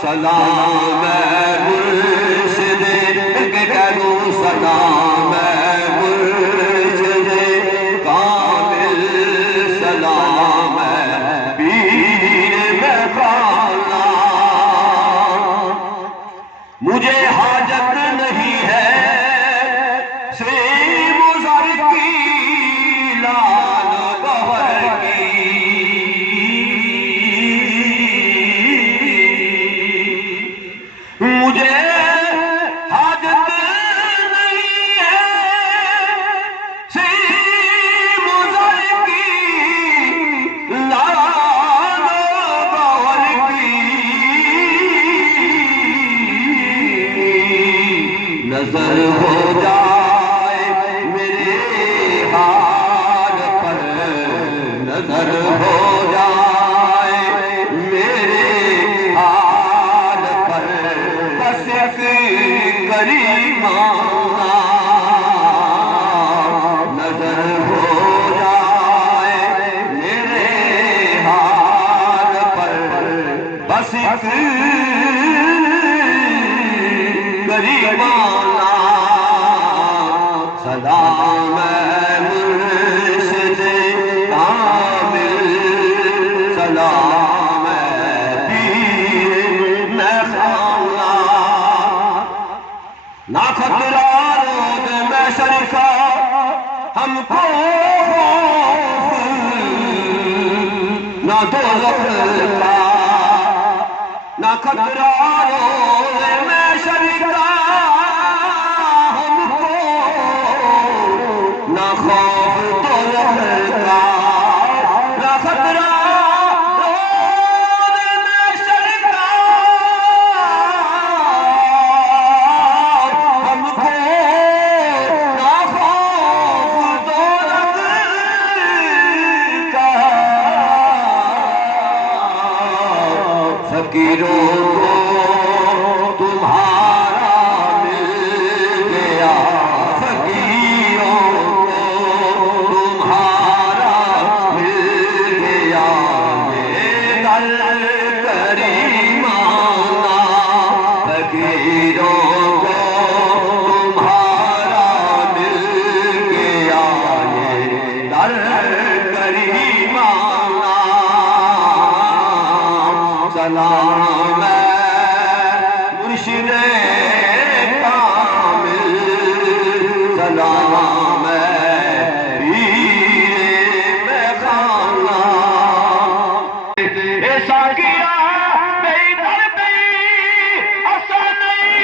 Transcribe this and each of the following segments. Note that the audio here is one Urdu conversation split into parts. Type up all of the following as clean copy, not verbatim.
سلام مرشد کرو سلام مرشد کامل سلام پیر مغانا مجھے حاجت نہیں ہے سیم و زر کی لال گوہر کی مجھے حاجت نہیں ہے سیم و زر کی لال گوہر کی نظر ہو جائے میرے حال پر نظر ہو جائے میرے حال پر بس ایک کریمانہ نظر ہو جائے میرے حال پر بس ایک کریمانہ سلام ہے مرشد کامل سلام ہے پیر مہخانہ نہ خطرہ روز محشر کا ہم کو نہ دوزخ کا نہ خطرہ روز محشر کا ہم کو نہ خوف دوزخ کا نہ خطرہ روز محشر کا ہم کو نہ خوف دوزخ کا فقیروں کو تمہارا مل گیا فقیروں کو تمہارا مل گیا یہ در کریمانہ فقیروں کو تمہارا مل گیا یہ در کریمانہ سلام ہے مرشد کامل سلام ہے پیر مہخانہ ایسا کیا بے در بے ایسا نہیں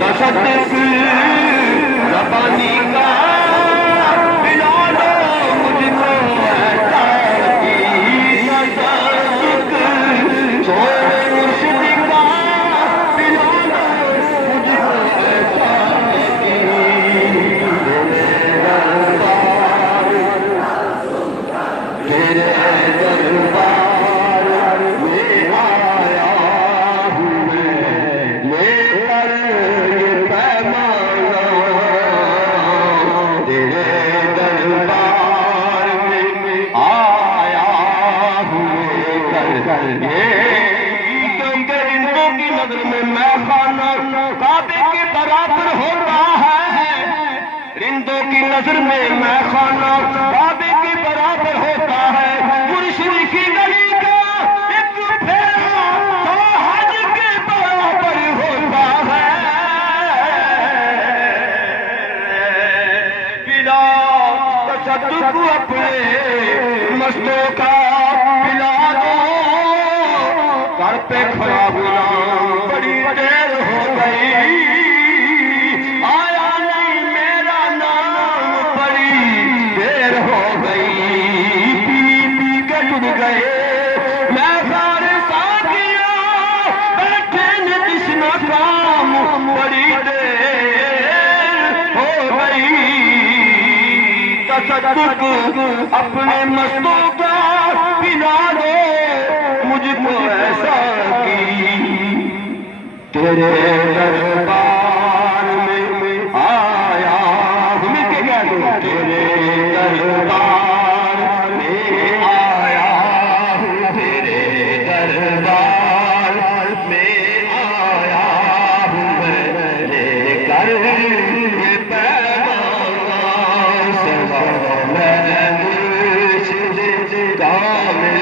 تصدق ربانی کا پلا دو مجھ کو ایسا کی تصدق مرشد کا پلا دو مجھ کو ایسا کی تیرے دربار میں آیا ہوں میں لے کر یہ پیمانہ تیرے دربار میں آیا ہوں کر کیونکہ رندوں کی نظر میں خانہ کعبے کے برابر ہوتا ہے رندوں کی نظر میں خانہ کعبے کے برابر ہوتا ہے مرشد کی گلی کا ایک پھیرا تو حج کے برابر ہوتا ہے پلا تصدق اپنے مستوں کا پلا دو گھر پہ کھڑا غلام بڑی دیر ہو گئی آیا نہیں میرا نام بڑی دیر ہو گئی پی پی کے ٹوٹ گئے میں سارے ساتھیوں بیٹھے نے جس کام بڑی دیر ہو گئی تصدق اپنے مستوں کا پلا دو مجھ کو ایسا کی تیرے دربار میں آیا ہوں تیرے دربار میں آیا ہوں تیرے دربار میں آیا ہوں لے کر یہ پیغام سلام ہے مرشد کامل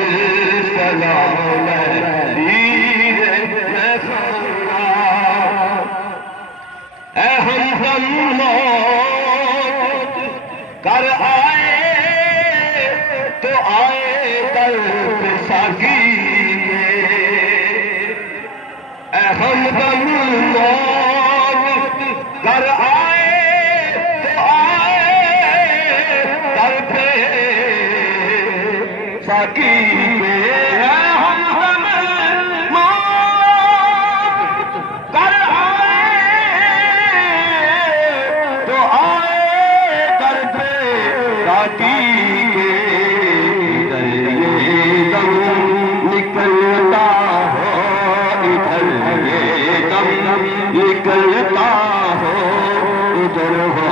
سلام ہے پیر مہخانہ اے ہم موت کر آئے تو آئے در پہ ساقی ساکی کے ہم دم موت کر آئے تو آئے در پہ ساکی کے یہ دم نکلتا ہو ادھر یہ دم نکلتا ہو ادھر ہو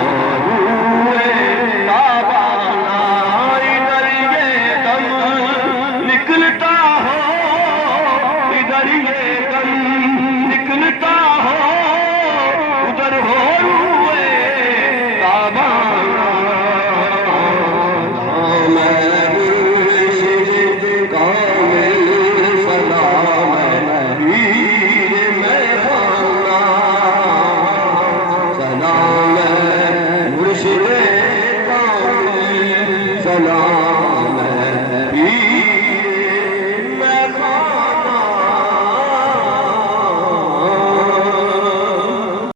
سلام